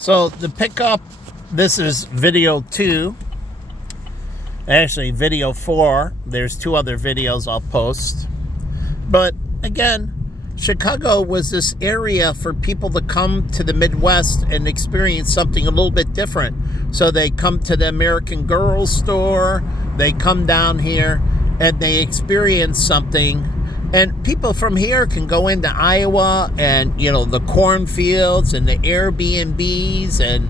So to pick up, this is video 2, actually video 4. There's 2 other videos I'll post. But again, Chicago was this area for people to come to the Midwest and experience something a little bit different. So they come to the American Girl store, they come down here and they experience something. And people from here can go into Iowa and, the cornfields and the Airbnbs and,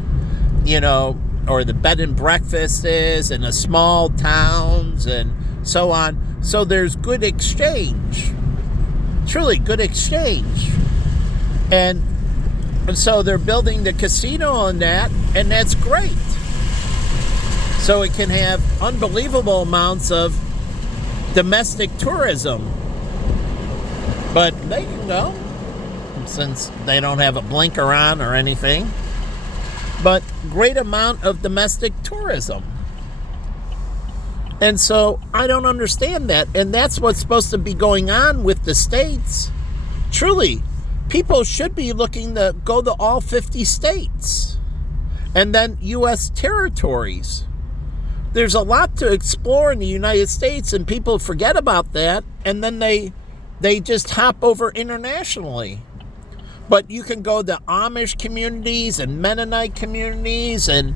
or the bed and breakfasts and the small towns and so on. So there's good exchange, truly good exchange. And so they're building the casino on that, and that's great. So it can have unbelievable amounts of domestic tourism. But they can go, since they don't have a blinker on or anything. But great amount of domestic tourism. And so I don't understand that. And that's what's supposed to be going on with the states. Truly, people should be looking to go to all 50 states. And then U.S. territories. There's a lot to explore in the United States, and people forget about that. And then they just hop over internationally. But you can go to Amish communities and Mennonite communities and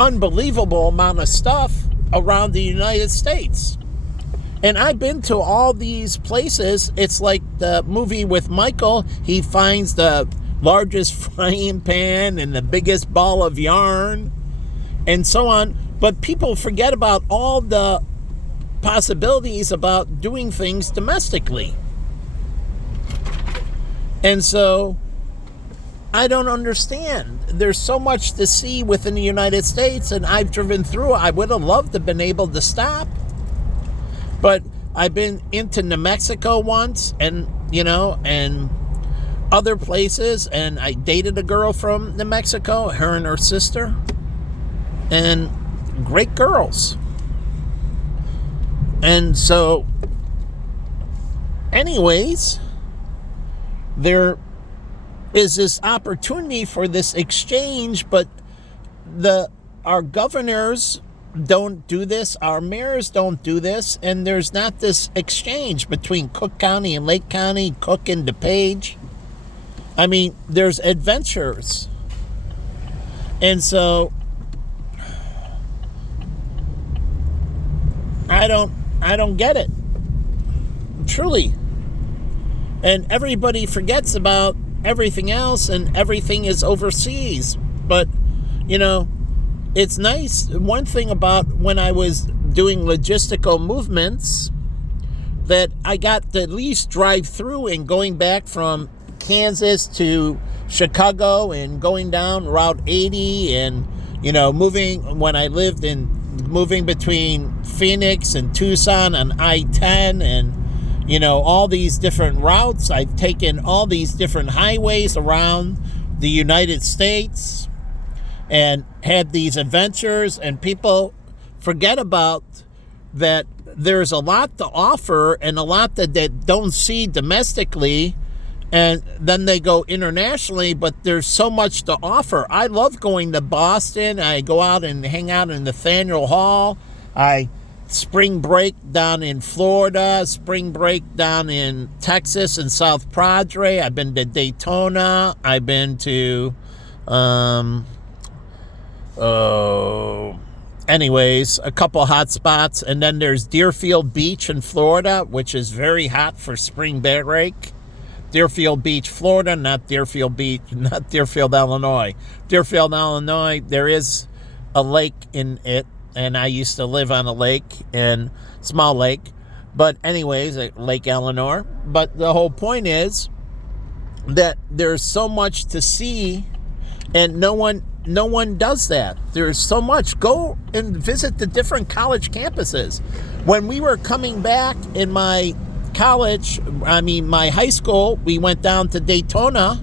unbelievable amount of stuff around the United States. And I've been to all these places. It's like the movie with Michael. He finds the largest frying pan and the biggest ball of yarn and so on. But people forget about all the possibilities about doing things domestically. And so, I don't understand. There's so much to see within the United States, and I've driven through. I would have loved to have been able to stop. But I've been into New Mexico once, and, and other places, and I dated a girl from New Mexico, her and her sister, and great girls. And so, anyways, there is this opportunity for this exchange, but our governors don't do this, our mayors don't do this, and there's not this exchange between Cook County and Lake County, Cook and DuPage. I mean, there's adventures. And so I don't get it. Truly. And everybody forgets about everything else, and everything is overseas. But, it's nice. One thing about when I was doing logistical movements, that I got to at least drive through, and going back from Kansas to Chicago and going down Route 80 and, moving between Phoenix and Tucson on I-10 and, all these different routes. I've taken all these different highways around the United States and had these adventures, and people forget about that there's a lot to offer and a lot that they don't see domestically, and then they go internationally, but there's so much to offer. I love going to Boston. I go out and hang out in Nathaniel Hall. I spring break down in Florida, spring break down in Texas and South Padre. I've been to Daytona. I've been to, anyways, a couple hot spots. And then there's Deerfield Beach in Florida, which is very hot for spring break. Deerfield Beach, Florida, not Deerfield, Illinois. Deerfield, Illinois, there is a lake in it. And I used to live on a lake, and small lake. But anyways, Lake Eleanor. But the whole point is that there's so much to see, and no one does that. There's so much. Go and visit the different college campuses. When we were coming back in my my high school, we went down to Daytona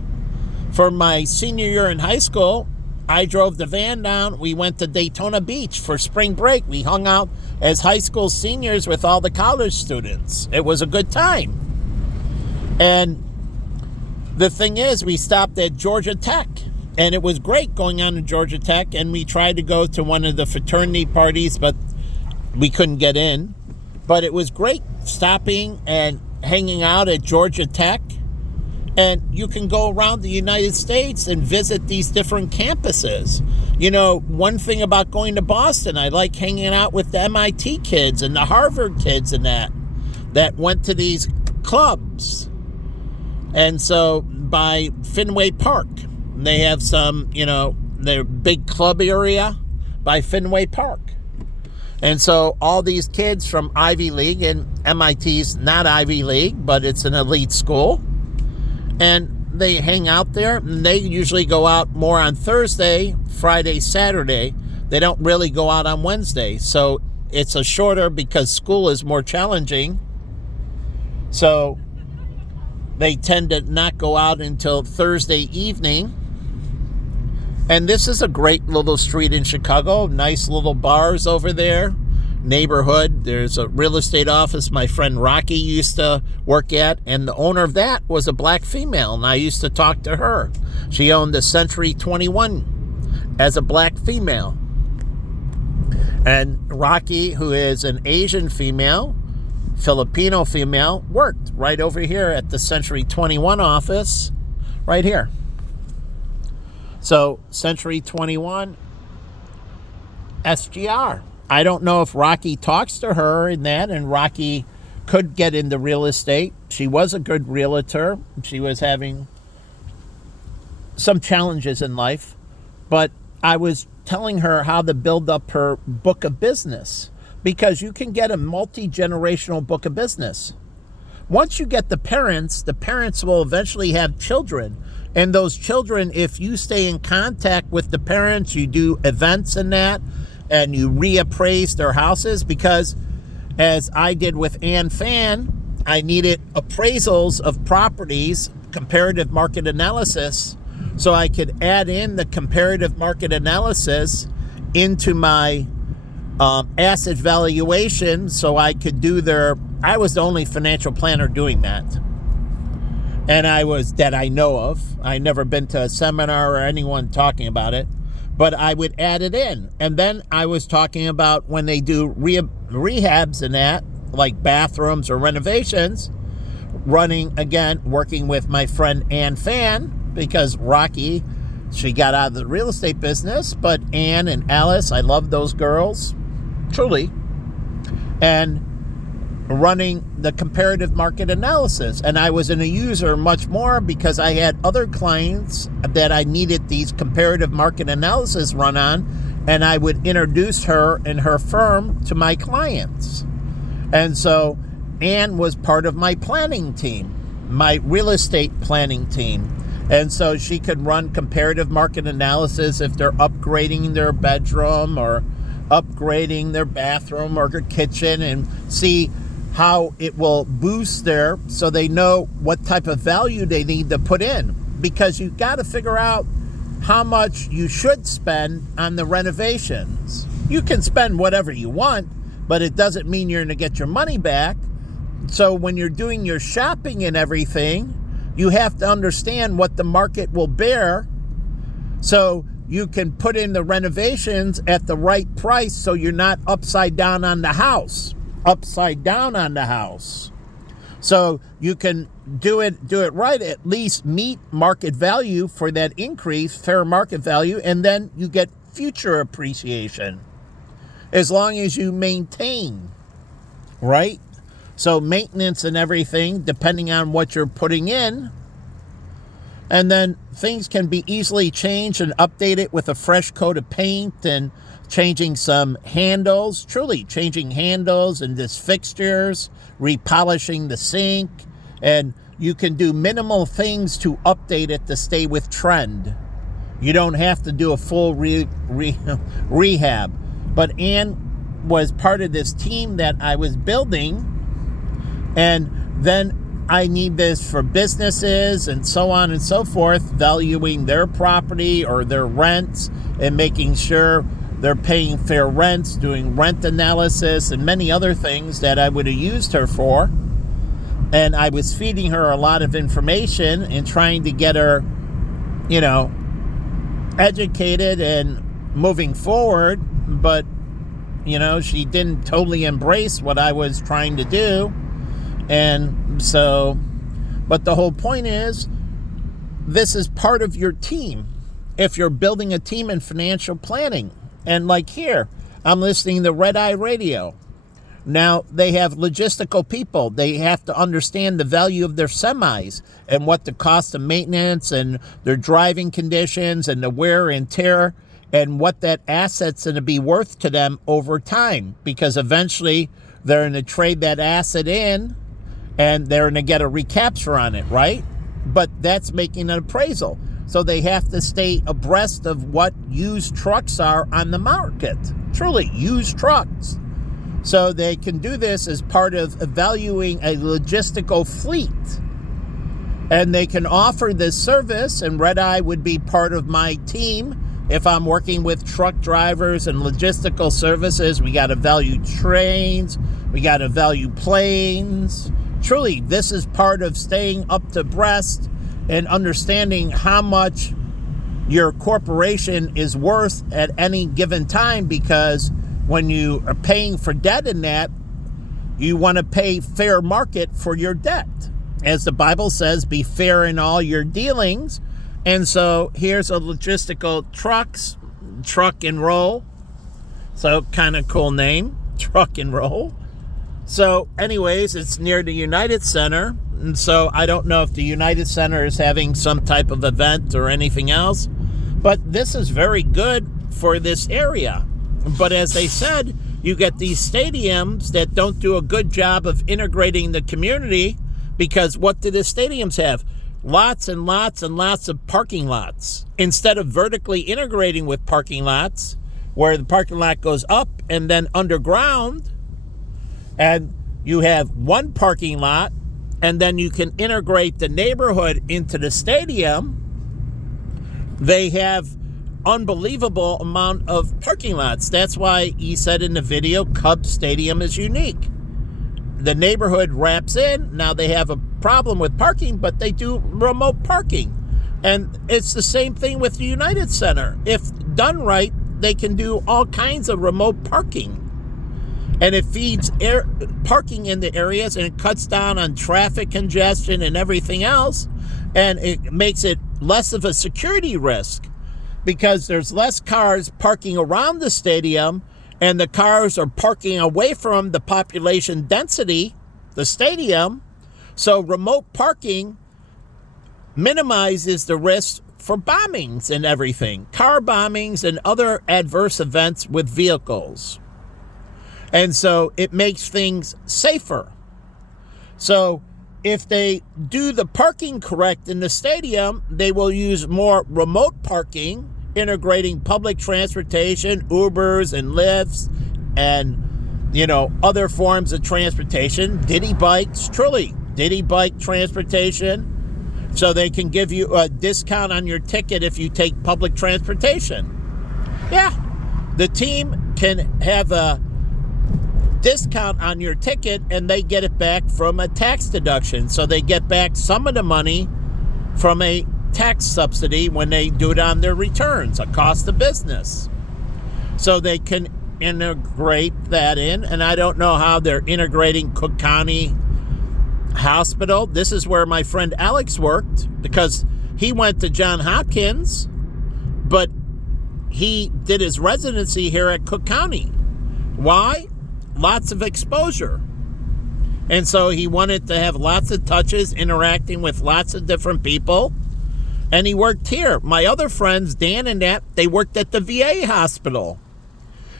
for my senior year in high school. I drove the van down. We went to Daytona Beach for spring break. We hung out as high school seniors with all the college students. It was a good time. And the thing is, we stopped at Georgia Tech And it was great going on to Georgia Tech, and we tried to go to one of the fraternity parties, but we couldn't get in. But it was great stopping and hanging out at Georgia Tech. And you can go around the United States and visit these different campuses. You know, one thing about going to Boston, I like hanging out with the MIT kids and the Harvard kids and that went to these clubs. And so by Fenway Park, they have some, you know, their big club area by Fenway Park. And so all these kids from Ivy League, and MIT's not Ivy League, but it's an elite school. And they hang out there, and they usually go out more on Thursday, Friday, Saturday. They don't really go out on Wednesday. So it's a shorter, because school is more challenging. So they tend to not go out until Thursday evening. And this is a great little street in Chicago. Nice little bars over there. Neighborhood. There's a real estate office my friend Rocky used to work at, and the owner of that was a black female, and I used to talk to her. She owned the Century 21 as a black female. And Rocky, who is an Asian female, Filipino female, worked right over here at the Century 21 office, right here. So Century 21 SGR. I don't know if Rocky talks to her in that, and Rocky could get into real estate. She was a good realtor. She was having some challenges in life, but I was telling her how to build up her book of business, because you can get a multi-generational book of business. Once you get the parents will eventually have children. And those children, if you stay in contact with the parents, you do events and that, and you reappraise their houses, because as I did with Ann Fan, I needed appraisals of properties, comparative market analysis, so I could add in the comparative market analysis into my asset valuation, so I could do I was the only financial planner doing that. And that I know of. I never been to a seminar or anyone talking about it, but I would add it in. And then I was talking about when they do rehabs and that, like bathrooms or renovations, working with my friend Ann Fan, because Rocky, she got out of the real estate business, but Ann and Alice, I love those girls, truly. And running the comparative market analysis. And I was a user much more, because I had other clients that I needed these comparative market analysis run on, and I would introduce her and her firm to my clients. And so Ann was part of my planning team, my real estate planning team. And so she could run comparative market analysis if they're upgrading their bedroom or upgrading their bathroom or their kitchen, and see how it will boost so they know what type of value they need to put in. Because you've got to figure out how much you should spend on the renovations. You can spend whatever you want, but it doesn't mean you're going to get your money back. So when you're doing your shopping and everything, you have to understand what the market will bear, so you can put in the renovations at the right price, so you're not upside down on the house. So you can do it right, at least meet market value for that increase, fair market value, and then you get future appreciation as long as you maintain, right? So maintenance and everything, depending on what you're putting in. And then things can be easily changed and updated with a fresh coat of paint, and changing some handles, truly changing handles and just fixtures, repolishing the sink. And you can do minimal things to update it to stay with trend. You don't have to do a full rehab. But Ann was part of this team that I was building. And then I need this for businesses and so on and so forth, valuing their property or their rents and making sure they're paying fair rents, doing rent analysis and many other things that I would have used her for. And I was feeding her a lot of information and trying to get her, educated and moving forward, but she didn't totally embrace what I was trying to do. And so, but the whole point is, this is part of your team. If you're building a team in financial planning, and like here, I'm listening to Red Eye Radio. Now, they have logistical people. They have to understand the value of their semis and what the cost of maintenance and their driving conditions and the wear and tear and what that asset's going to be worth to them over time, because eventually they're going to trade that asset in and they're going to get a recapture on it, right? But that's making an appraisal. So they have to stay abreast of what used trucks are on the market. Truly, used trucks. So they can do this as part of evaluating a logistical fleet. And they can offer this service, and Red Eye would be part of my team. If I'm working with truck drivers and logistical services, we got to value trains, we got to value planes. Truly, this is part of staying up to breast and understanding how much your corporation is worth at any given time, because when you are paying for debt in that, you want to pay fair market for your debt. As the Bible says, be fair in all your dealings. And so here's a logistical truck and roll. So kind of cool name, Truck and Roll. So anyways, it's near the United Center. And so I don't know if the United Center is having some type of event or anything else, but this is very good for this area. But as they said, you get these stadiums that don't do a good job of integrating the community, because what do the stadiums have? Lots and lots and lots of parking lots. Instead of vertically integrating with parking lots, where the parking lot goes up and then underground, and you have one parking lot, and then you can integrate the neighborhood into the stadium. They have unbelievable amount of parking lots. That's why he said in the video, Cubs Stadium is unique. The neighborhood wraps in. Now they have a problem with parking, but they do remote parking. And it's the same thing with the United Center. If done right, they can do all kinds of remote parking. And it feeds parking in the areas, and it cuts down on traffic congestion and everything else. And it makes it less of a security risk, because there's less cars parking around the stadium, and the cars are parking away from the population density, the stadium. So remote parking minimizes the risk for bombings and everything, car bombings and other adverse events with vehicles. And so it makes things safer. So if they do the parking correct in the stadium, they will use more remote parking, integrating public transportation, Ubers and Lyfts, and other forms of transportation, Diddy bikes, truly Diddy bike transportation, so they can give you a discount on your ticket if you take public transportation. Yeah, the team can have a discount on your ticket, and they get it back from a tax deduction. So they get back some of the money from a tax subsidy when they do it on their returns, a cost of business. So they can integrate that in. And I don't know how they're integrating Cook County Hospital. This is where my friend Alex worked, because he went to Johns Hopkins, but he did his residency here at Cook County. Why? Lots of exposure. And so he wanted to have lots of touches, interacting with lots of different people. And he worked here. My other friends, Dan and Nat, they worked at the VA hospital.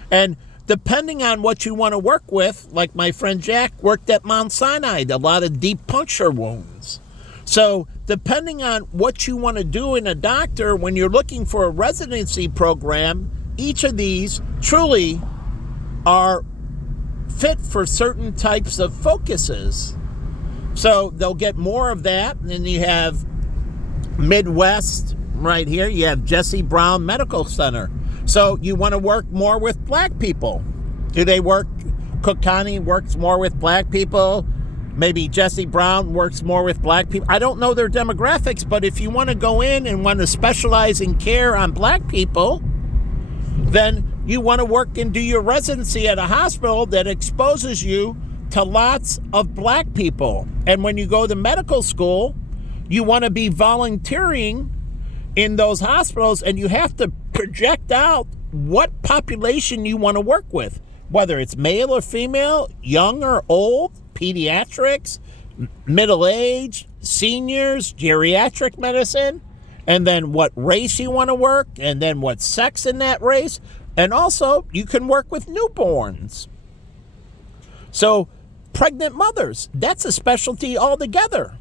And depending on what you want to work with, like my friend Jack worked at Mount Sinai, a lot of deep puncture wounds. So depending on what you want to do in a doctor, when you're looking for a residency program, each of these truly are fit for certain types of focuses. So they'll get more of that. And then you have Midwest right here. You have Jesse Brown Medical Center. So you want to work more with black people. Do they work? Cook County works more with black people. Maybe Jesse Brown works more with black people. I don't know their demographics, but if you want to go in and want to specialize in care on black people, then you want to work and do your residency at a hospital that exposes you to lots of black people. And when you go to medical school, you want to be volunteering in those hospitals, and you have to project out what population you want to work with, whether it's male or female, young or old, pediatrics, middle-aged, seniors, geriatric medicine, and then what race you want to work, and then what sex in that race. And also, you can work with newborns. So, pregnant mothers, that's a specialty altogether.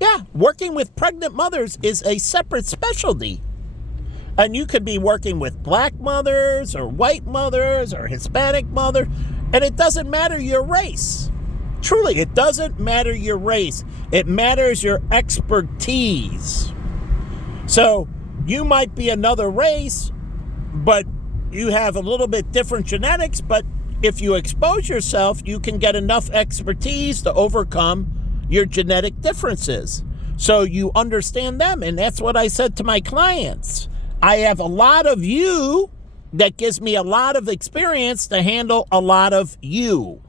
Yeah, working with pregnant mothers is a separate specialty. And you could be working with black mothers or white mothers or Hispanic mothers, and it doesn't matter your race. Truly, it doesn't matter your race. It matters your expertise. So you might be another race, but you have a little bit different genetics, but if you expose yourself, you can get enough expertise to overcome your genetic differences. So you understand them, and that's what I said to my clients. I have a lot of you that gives me a lot of experience to handle a lot of you.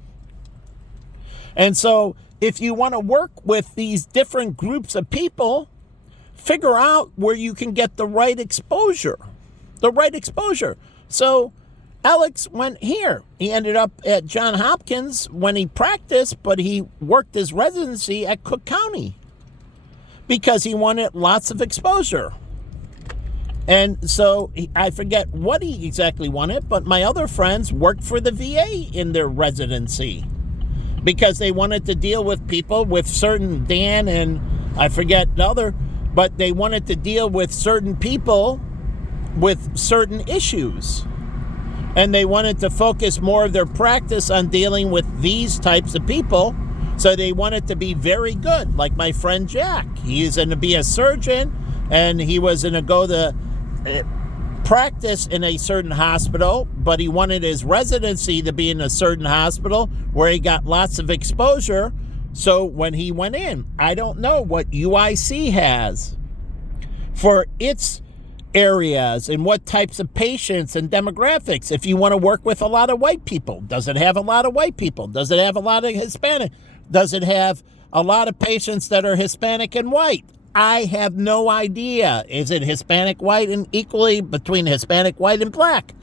And so if you want to work with these different groups of people, figure out where you can get the right exposure. The right exposure. So Alex went here. He ended up at Johns Hopkins when he practiced, but he worked his residency at Cook County because he wanted lots of exposure. And so I forget what he exactly wanted, but my other friends worked for the VA in their residency because they wanted to deal with people with certain, Dan and I forget the other, but they wanted to deal with certain people with certain issues. And they wanted to focus more of their practice on dealing with these types of people. So they wanted to be very good, like my friend Jack. He's going to be a surgeon, and he was going to go to practice in a certain hospital, but he wanted his residency to be in a certain hospital where he got lots of exposure. So when he went in, I don't know what UIC has for its areas and what types of patients and demographics. If you want to work with a lot of white people, does it have a lot of white people? Does it have a lot of Hispanic? Does it have a lot of patients that are Hispanic and white? I have no idea. Is it Hispanic, white, and equally between Hispanic, white, and black?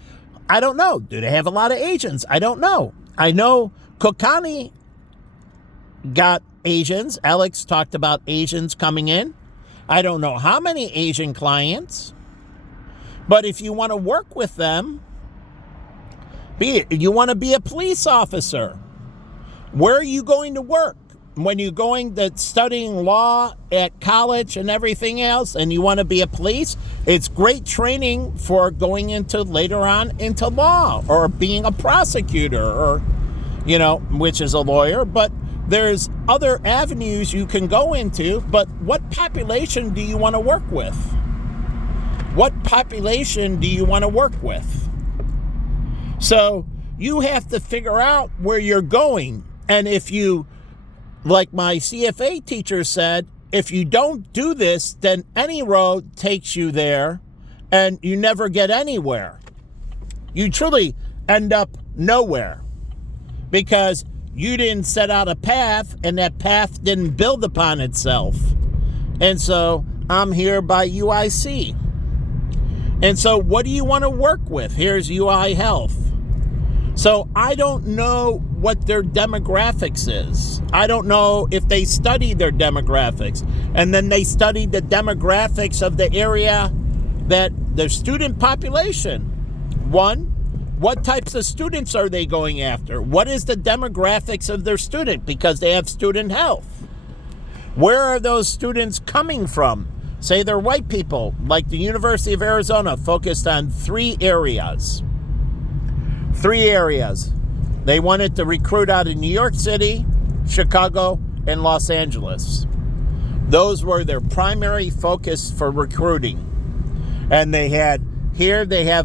I don't know. Do they have a lot of Asians? I don't know. I know Cook County got Asians. Alex talked about Asians coming in. I don't know how many Asian clients. But if you want to work with them, you want to be a police officer. Where are you going to work? When you're going to studying law at college and everything else, and you want to be a police, it's great training for going into later on into law or being a prosecutor or, which is a lawyer. But there's other avenues you can go into. But what population do you want to work with? What population do you want to work with? So you have to figure out where you're going. And if you, like my CFA teacher said, if you don't do this, then any road takes you there and you never get anywhere. You truly end up nowhere because you didn't set out a path and that path didn't build upon itself. And so I'm here by UIC. And so what do you want to work with? Here's UI Health. So I don't know what their demographics is. I don't know if they study their demographics. And then they study the demographics of the area that their student population. One, what types of students are they going after? What is the demographics of their student? Because they have student health. Where are those students coming from? Say they're white people, like the University of Arizona focused on 3 areas. 3 areas. They wanted to recruit out of New York City, Chicago, and Los Angeles. Those were their primary focus for recruiting. And they have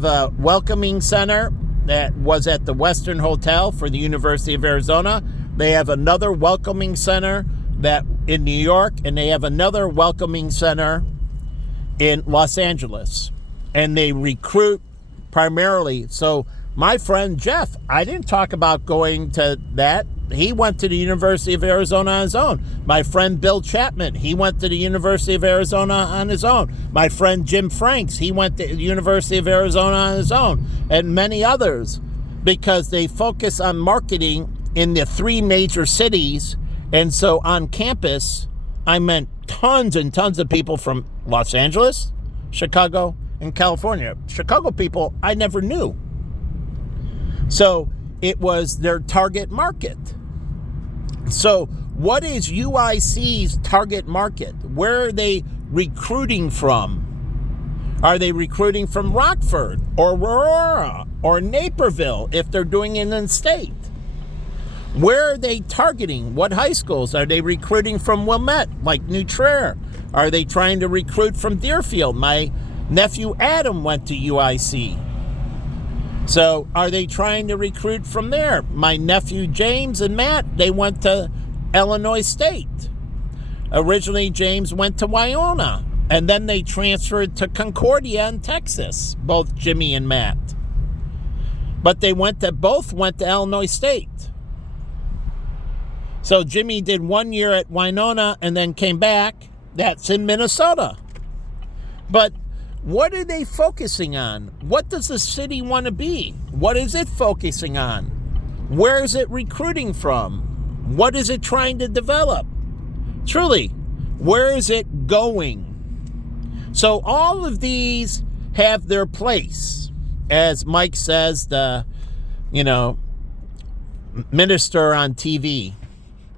a welcoming center that was at the Western Hotel for the University of Arizona. They have another welcoming center that in New York, and they have another welcoming center in Los Angeles. And they recruit primarily. So my friend Jeff, I didn't talk about going to that. He went to the University of Arizona on his own. My friend Bill Chapman, he went to the University of Arizona on his own. My friend Jim Franks, he went to the University of Arizona on his own. And many others, because they focus on marketing in the 3 major cities. And so on campus, I met tons and tons of people from Los Angeles, Chicago, and California. Chicago people I never knew. So it was their target market. So what is UIC's target market? Where are they recruiting from? Are they recruiting from Rockford or Aurora or Naperville if they're doing it in state? Where are they targeting? What high schools? Are they recruiting from Wilmette, like New Trier? Are they trying to recruit from Deerfield? My nephew Adam went to UIC. So are they trying to recruit from there? My nephew James and Matt, they went to Illinois State. Originally, James went to Wynona, and then they transferred to Concordia in Texas, both Jimmy and Matt. But both went to Illinois State. So Jimmy did 1 year at Wynona and then came back. That's in Minnesota. But what are they focusing on? What does the city want to be? What is it focusing on? Where is it recruiting from? What is it trying to develop? Truly, where is it going? So all of these have their place. As Mike says, the, minister on TV.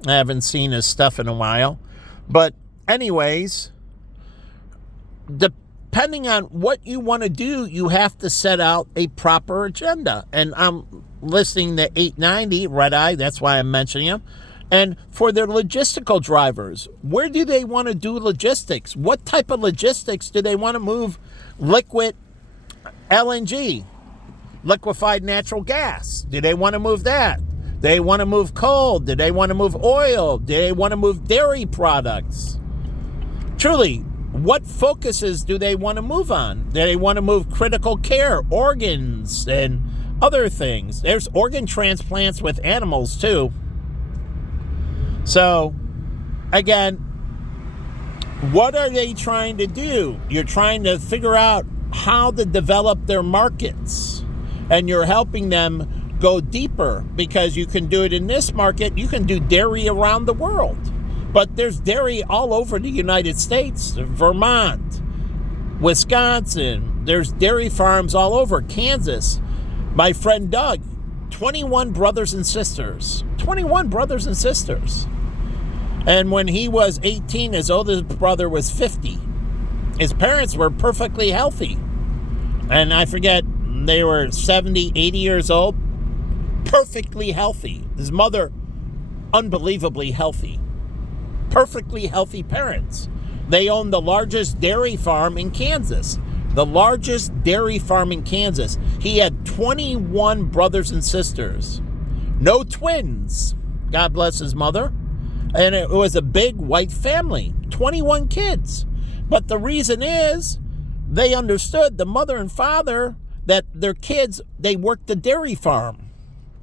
I haven't seen his stuff in a while. But anyways, depending on what you want to do, you have to set out a proper agenda. And I'm listening to 890, Red Eye, that's why I'm mentioning him. And for their logistical drivers, where do they want to do logistics? What type of logistics do they want to move? Liquid LNG, liquefied natural gas. Do they want to move that? Do they want to move coal? Do they want to move oil? Do they want to move dairy products? Truly, what focuses do they want to move on? Do they want to move critical care, organs, and other things? There's organ transplants with animals, too. So, again, what are they trying to do? You're trying to figure out how to develop their markets, and you're helping them go deeper, because you can do it in this market. You can do dairy around the world, but there's dairy all over the United States, Vermont, Wisconsin. There's dairy farms all over Kansas. My friend Doug, 21 brothers and sisters. And when he was 18, his oldest brother was 50. His parents were perfectly healthy. And I forget, they were 70, 80 years old. Perfectly healthy. His mother, unbelievably healthy. Perfectly healthy parents. They owned the largest dairy farm in Kansas. The largest dairy farm in Kansas. He had 21 brothers and sisters. No twins. God bless his mother. And it was a big white family. 21 kids. But the reason is, they understood, the mother and father, that their kids, they worked the dairy farm.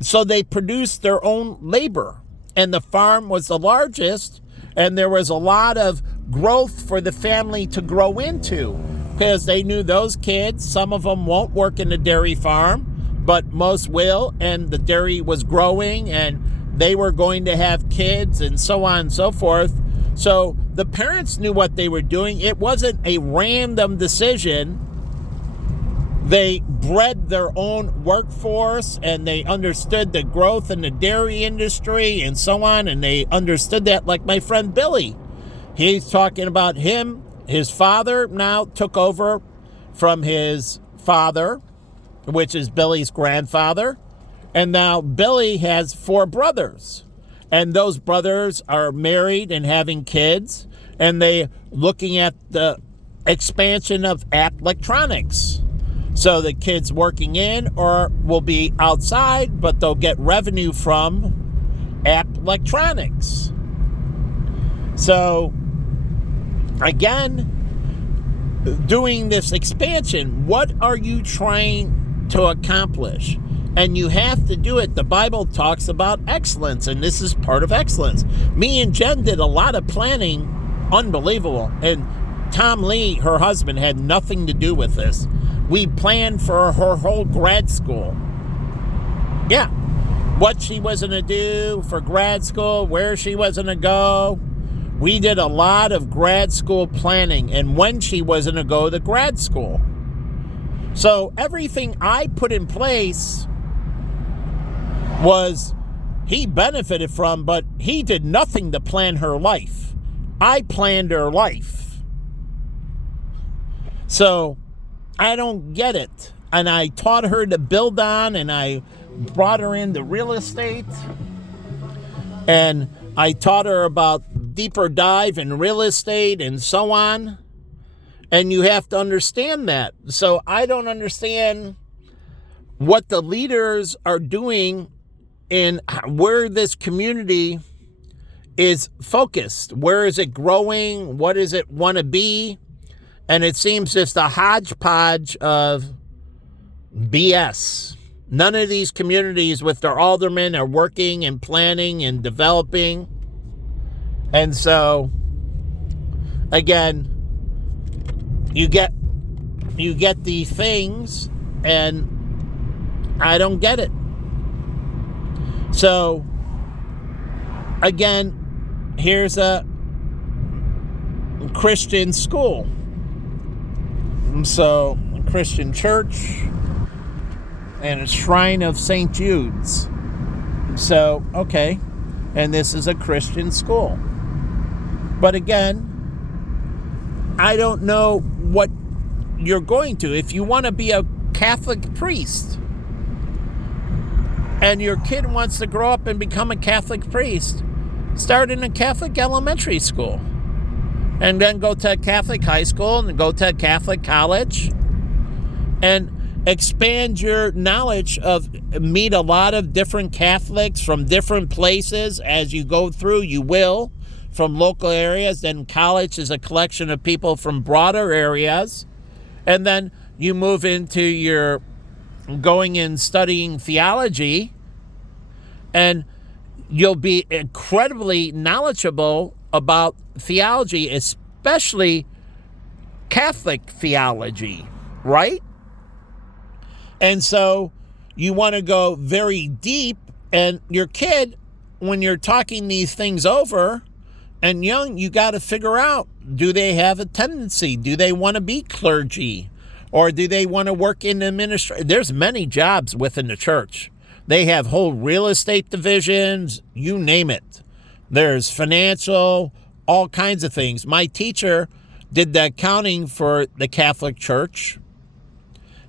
So they produced their own labor. And the farm was the largest, and there was a lot of growth for the family to grow into, because they knew those kids, some of them won't work in the dairy farm, but most will, and the dairy was growing, and they were going to have kids, and so on and so forth. So the parents knew what they were doing. It wasn't a random decision. They bred their own workforce, and they understood the growth in the dairy industry and so on, and they understood that, like my friend Billy. He's talking about his father now took over from his father, which is Billy's grandfather, and now Billy has 4 brothers, and those brothers are married and having kids, and they looking at the expansion of electronics. So the kids working in or will be outside, but they'll get revenue from App Electronics. So, again, doing this expansion, what are you trying to accomplish? And you have to do it. The Bible talks about excellence, and this is part of excellence. Me and Jen did a lot of planning, unbelievable. And Tom Lee, her husband, had nothing to do with this. We planned for her whole grad school. Yeah, what she was going to do for grad school, where she was going to go. We did a lot of grad school planning and when she was going to go to grad school. So everything I put in place was he benefited from, but he did nothing to plan her life. I planned her life. So I don't get it. And I taught her to build on, and I brought her into real estate. And I taught her about deeper dive in real estate and so on. And you have to understand that. So I don't understand what the leaders are doing and where this community is focused. Where is it growing? What does it want to be? And it seems just a hodgepodge of BS. None of these communities with their aldermen are working and planning and developing. And so, again, you get these things, and I don't get it. So, again, here's a Christian school. So, a Christian church and a shrine of St. Jude's. So, okay, and this is a Christian school. But again, I don't know what you're going to. If you want to be a Catholic priest and your kid wants to grow up and become a Catholic priest, start in a Catholic elementary school and then go to a Catholic high school and go to a Catholic college and expand your knowledge of, meet a lot of different Catholics from different places as you go through. You will, from local areas. Then college is a collection of people from broader areas. And then you move into your going and studying theology, and you'll be incredibly knowledgeable about theology, especially Catholic theology, right? And so you want to go very deep, and your kid, when you're talking these things over and young, you got to figure out, do they have a tendency? Do they want to be clergy? Or do they want to work in administration? There's many jobs within the church. They have whole real estate divisions, you name it. There's financial, all kinds of things. My teacher did the accounting for the Catholic Church.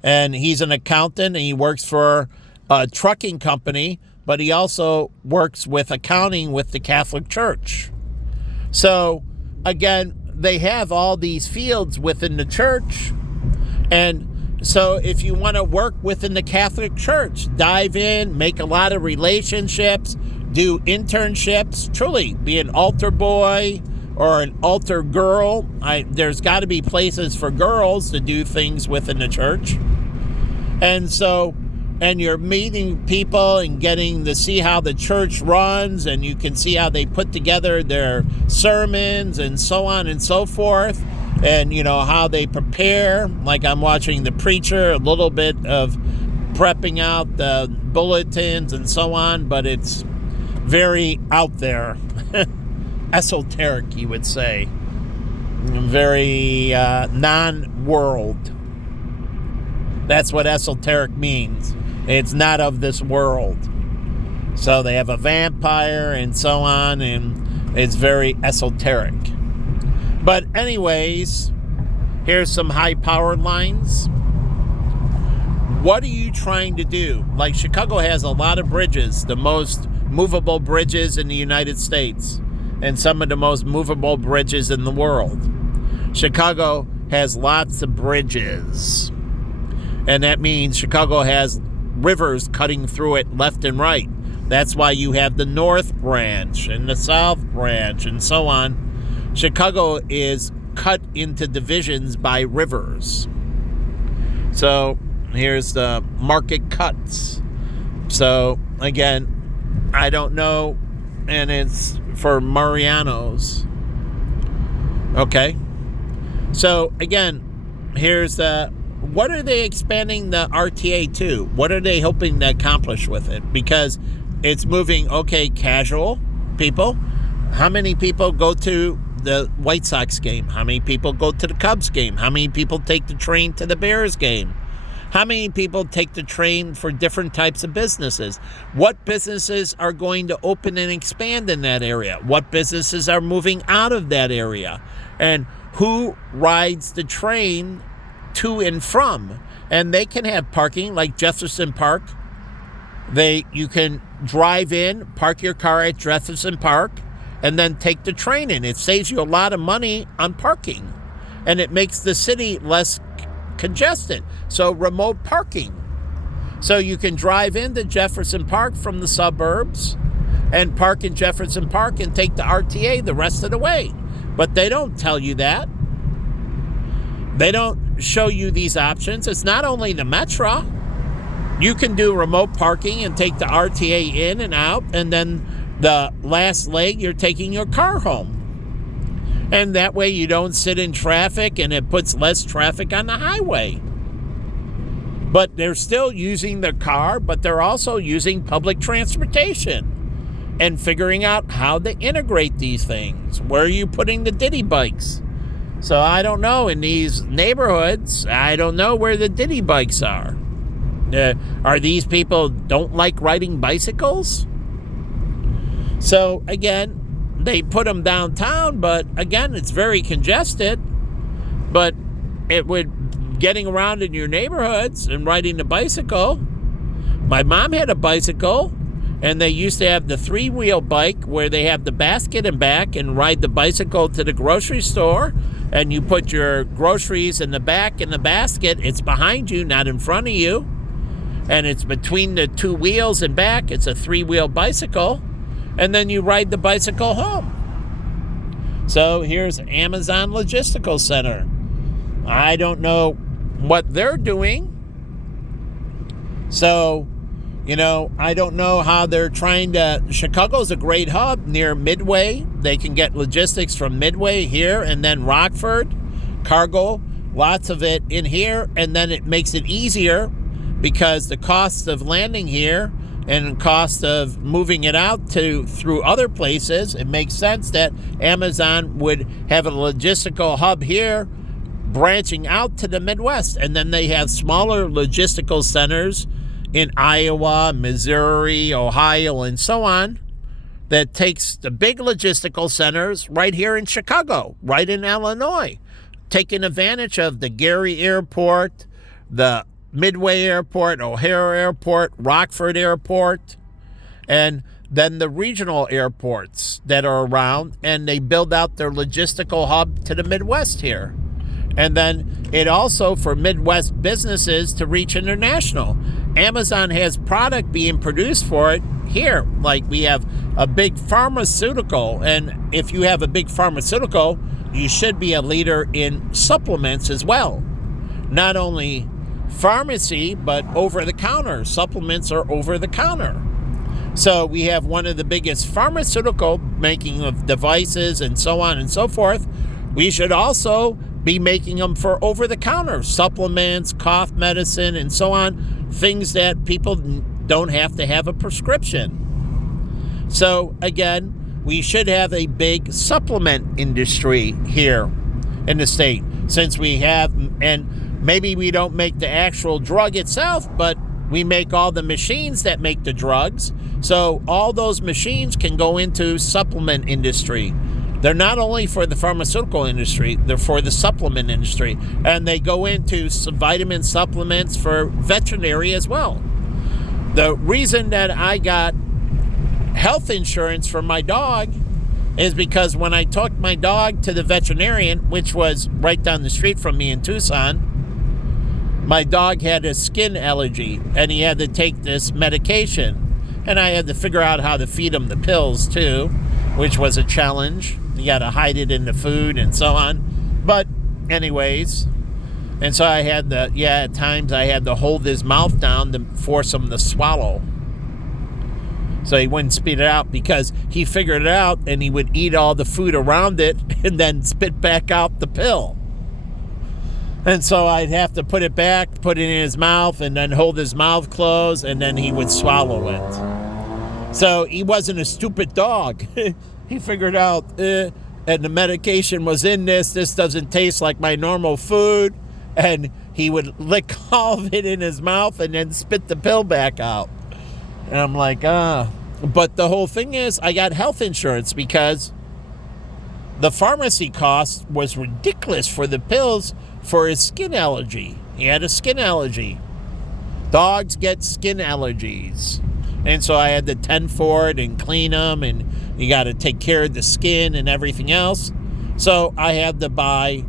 And he's an accountant, and he works for a trucking company, but he also works with accounting with the Catholic Church. So, again, they have all these fields within the church. And so if you want to work within the Catholic Church, dive in, make a lot of relationships, do internships, truly be an altar boy or an altar girl. There's got to be places for girls to do things within the church. And so, and you're meeting people and getting to see how the church runs, and you can see how they put together their sermons and so on and so forth. And, you know, how they prepare. Like I'm watching the preacher, a little bit of prepping out the bulletins and so on, but it's very out there. Esoteric, you would say. Very non-world. That's what esoteric means. It's not of this world. So they have a vampire and so on, and it's very esoteric. But anyways, here's some high-powered lines. What are you trying to do? Like Chicago has a lot of bridges, the most movable bridges in the United States, and some of the most movable bridges in the world. Chicago has lots of bridges. And that means Chicago has rivers cutting through it left and right. That's why you have the North Branch and the South Branch and so on. Chicago is cut into divisions by rivers. So here's the market cuts. So again, I don't know, and it's for Mariano's. Okay. So again, here's the, what are they expanding the RTA to? What are they hoping to accomplish with it? Because it's moving, okay, casual people. How many people go to the White Sox game? How many people go to the Cubs game? How many people take the train to the Bears game? How many people take the train for different types of businesses? What businesses are going to open and expand in that area? What businesses are moving out of that area? And who rides the train to and from? And they can have parking like Jefferson Park. You can drive in, park your car at Jefferson Park, and then take the train in. It saves you a lot of money on parking, and it makes the city less congested. So remote parking. So you can drive into Jefferson Park from the suburbs and park in Jefferson Park and take the RTA the rest of the way. But they don't tell you that. They don't show you these options. It's not only the Metro. You can do remote parking and take the RTA in and out, and then the last leg, you're taking your car home. And that way you don't sit in traffic, and it puts less traffic on the highway. But they're still using their car, but they're also using public transportation and figuring out how to integrate these things. Where are you putting the Diddy bikes? So I don't know. In these neighborhoods, I don't know where the Diddy bikes are. Are these people don't like riding bicycles? So again, they put them downtown, but again, it's very congested. But it would, getting around in your neighborhoods and riding the bicycle. My mom had a bicycle, and they used to have the 3-wheel bike where they have the basket and back and ride the bicycle to the grocery store, and you put your groceries in the back in the basket. It's behind you, not in front of you. And it's between the 2 wheels and back. It's a 3-wheel bicycle. And then you ride the bicycle home. So here's Amazon Logistical Center. I don't know what they're doing. So, I don't know how they're trying to... Chicago's a great hub near Midway. They can get logistics from Midway here and then Rockford. Cargo, lots of it in here. And then it makes it easier because the cost of landing here and cost of moving it out through other places, it makes sense that Amazon would have a logistical hub here branching out to the Midwest. And then they have smaller logistical centers in Iowa, Missouri, Ohio, and so on that takes the big logistical centers right here in Chicago, right in Illinois, taking advantage of the Gary Airport, the Midway Airport, O'Hare Airport, Rockford Airport, and then the regional airports that are around, and they build out their logistical hub to the Midwest here. And then it also for Midwest businesses to reach international. Amazon has product being produced for it here. Like we have a big pharmaceutical, and if you have a big pharmaceutical, you should be a leader in supplements as well. Not only pharmacy, but over-the-counter. Supplements are over-the-counter. So we have one of the biggest pharmaceutical making of devices and so on and so forth. We should also be making them for over-the-counter supplements, cough medicine, and so on, things that people don't have to have a prescription. So again, we should have a big supplement industry here in the state, since we have, and maybe we don't make the actual drug itself, but we make all the machines that make the drugs. So all those machines can go into supplement industry. They're not only for the pharmaceutical industry, they're for the supplement industry. And they go into some vitamin supplements for veterinary as well. The reason that I got health insurance for my dog is because when I took my dog to the veterinarian, which was right down the street from me in Tucson, my dog had a skin allergy and he had to take this medication. And I had to figure out how to feed him the pills too, which was a challenge. You got to hide it in the food and so on. But anyways, and so I had at times I had to hold his mouth down to force him to swallow. So he wouldn't spit it out, because he figured it out and he would eat all the food around it and then spit back out the pill. And so I'd have to put it back, put it in his mouth, and then hold his mouth closed, and then he would swallow it. So he wasn't a stupid dog. He figured out, and the medication was in this. This doesn't taste like my normal food. And he would lick all of it in his mouth and then spit the pill back out. And I'm like, But the whole thing is, I got health insurance because the pharmacy cost was ridiculous for the pills for his skin allergy. He had a skin allergy. Dogs get skin allergies. And so I had to tend for it and clean them, and you got to take care of the skin and everything else. So I had to buy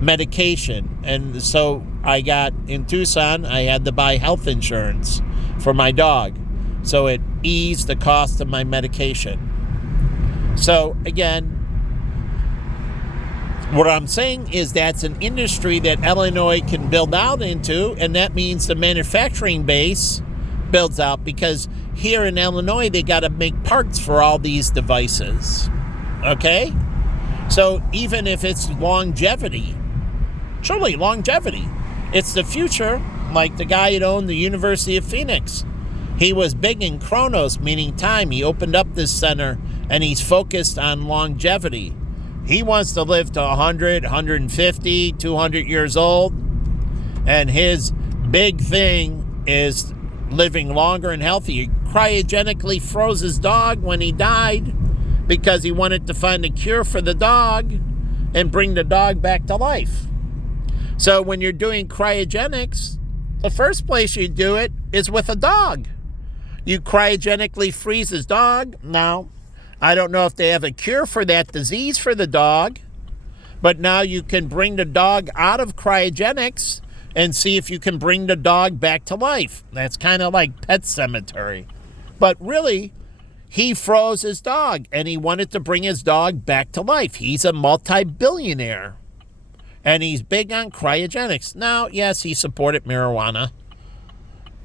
medication. And so I got, in Tucson, I had to buy health insurance for my dog. So it eased the cost of my medication. So again, what I'm saying is that's an industry that Illinois can build out into, and that means the manufacturing base builds out, because here in Illinois, they got to make parts for all these devices. Okay? So even if it's longevity, truly longevity, it's the future, like the guy that owned the University of Phoenix. He was big in Chronos, meaning time. He opened up this center, and he's focused on longevity. He wants to live to 100, 150, 200 years old. And his big thing is living longer and healthier. He cryogenically froze his dog when he died because he wanted to find a cure for the dog and bring the dog back to life. So when you're doing cryogenics, the first place you do it is with a dog. You cryogenically freeze his dog. Now, I don't know if they have a cure for that disease for the dog, but now you can bring the dog out of cryogenics and see if you can bring the dog back to life. That's kind of like Pet Cemetery. But really, he froze his dog, and he wanted to bring his dog back to life. He's a multi-billionaire, and he's big on cryogenics. Now, yes, he supported marijuana.